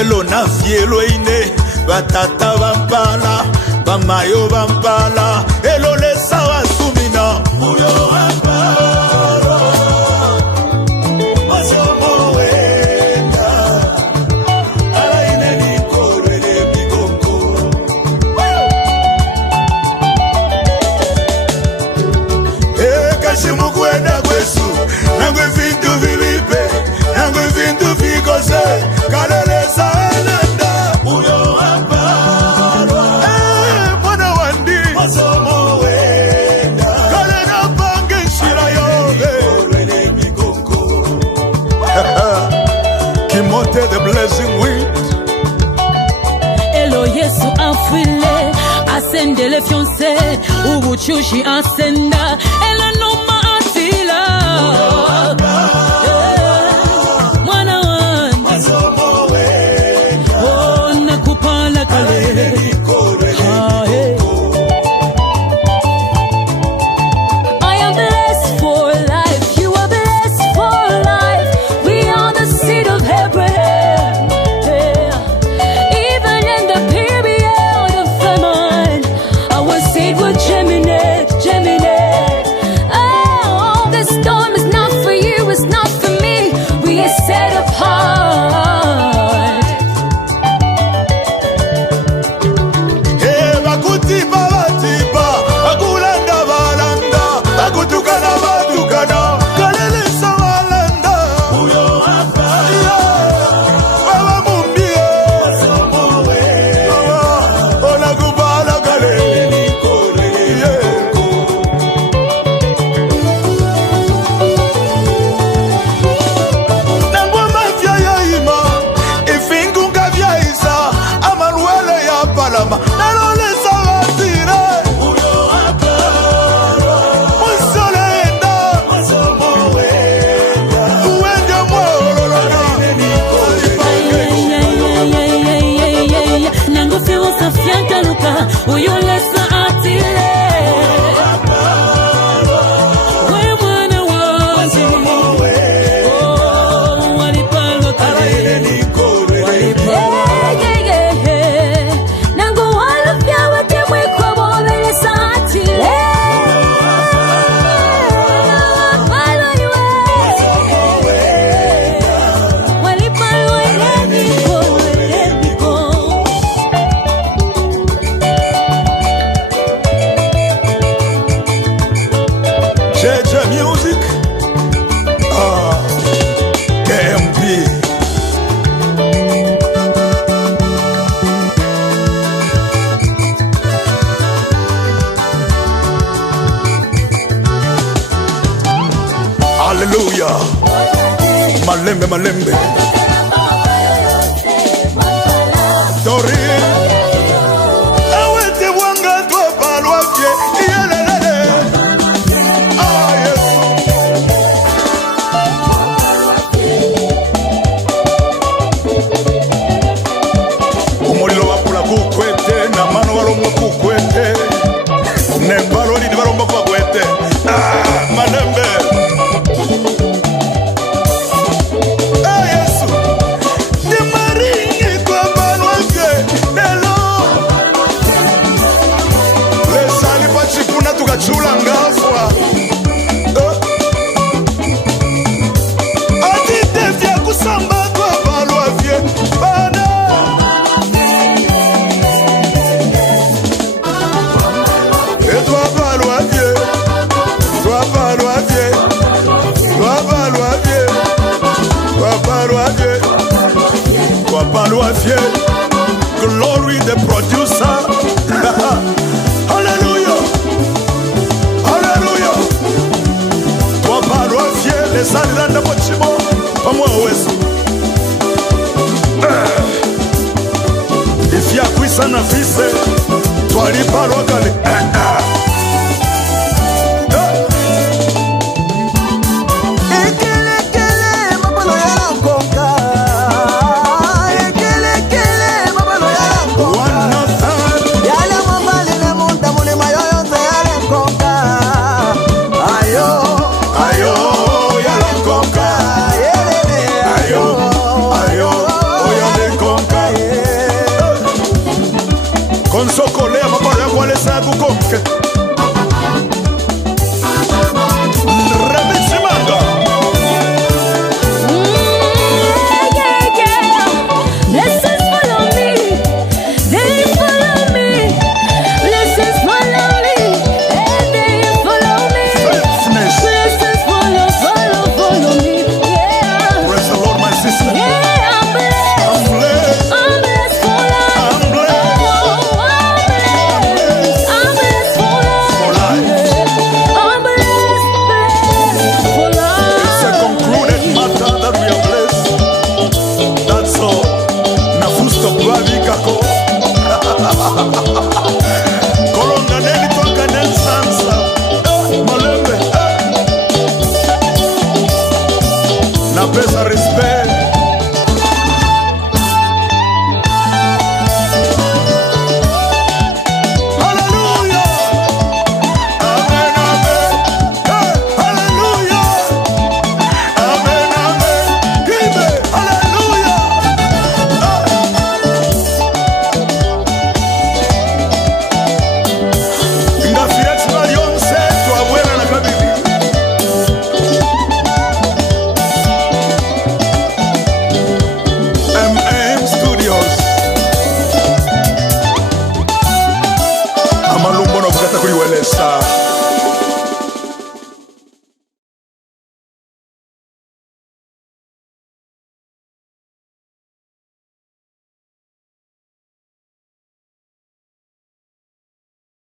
Elona fielo ine batata bampala bamayo bampala elo lesa wasumina uyo bampala masomo wenda ala ine nikorele migongo kashimu kwenda kwesu nangwe vintu vivipe nangwe vintu vikose kalele saenanda uyo waparwa mwana wandi masomo wenda kalena pange shira yobe orwele migongo Kimote the blessing wind Elo Yesu afile asende le fiancé ubuchushi asenda elo noma atila mwana wandi masomo wenda oh nakupala kale I am blessed for life, you are blessed for life. We are the seed of Abraham. Yeah. Even in the period of famine, our seed will germinate, germinate. Oh, this storm is not for you, it's not for me. We are set apart. bakutipa batipa bakulanda balanda bakutukana batukana kalelesa balanda uyo hapa baba mumbie masomo wenda ona kubala kalele nikorele nangwa mafia ya ima ifingunga vya isa amanuele ya palama nalolesa batire uyo hapa musolenda masomo wenda uwende mwolologa nangofe wosafiankaluka uyolesa atile we mwana wanzi oh walipalwa kale nango walafya watemwekwa bolelesa atile walipalwa iwe walipalwa ilemiko JJ Music KMP Hallelujah Malembe malembe Doreen awete wanga twa balwafye iyelelele yes umulilo wakula kukwete na mano walomwa kukwete nembalo lini balomba kwa kwete malembe Yesu ni maringi kwa balwafye nelo lesali pachikuna tukachula ngafwa atite vya kusamba kwa balwafye bana etwa balwafye twa balwafye twa balwafye twa balwafye twa balwafye Glory the producer Hallelujah Hallelujah twa balwafye lesali landa mochimo pamwe wesu ifya kwisa na fise twalibalwa kale Ekele mapalo ya konka na pesa respect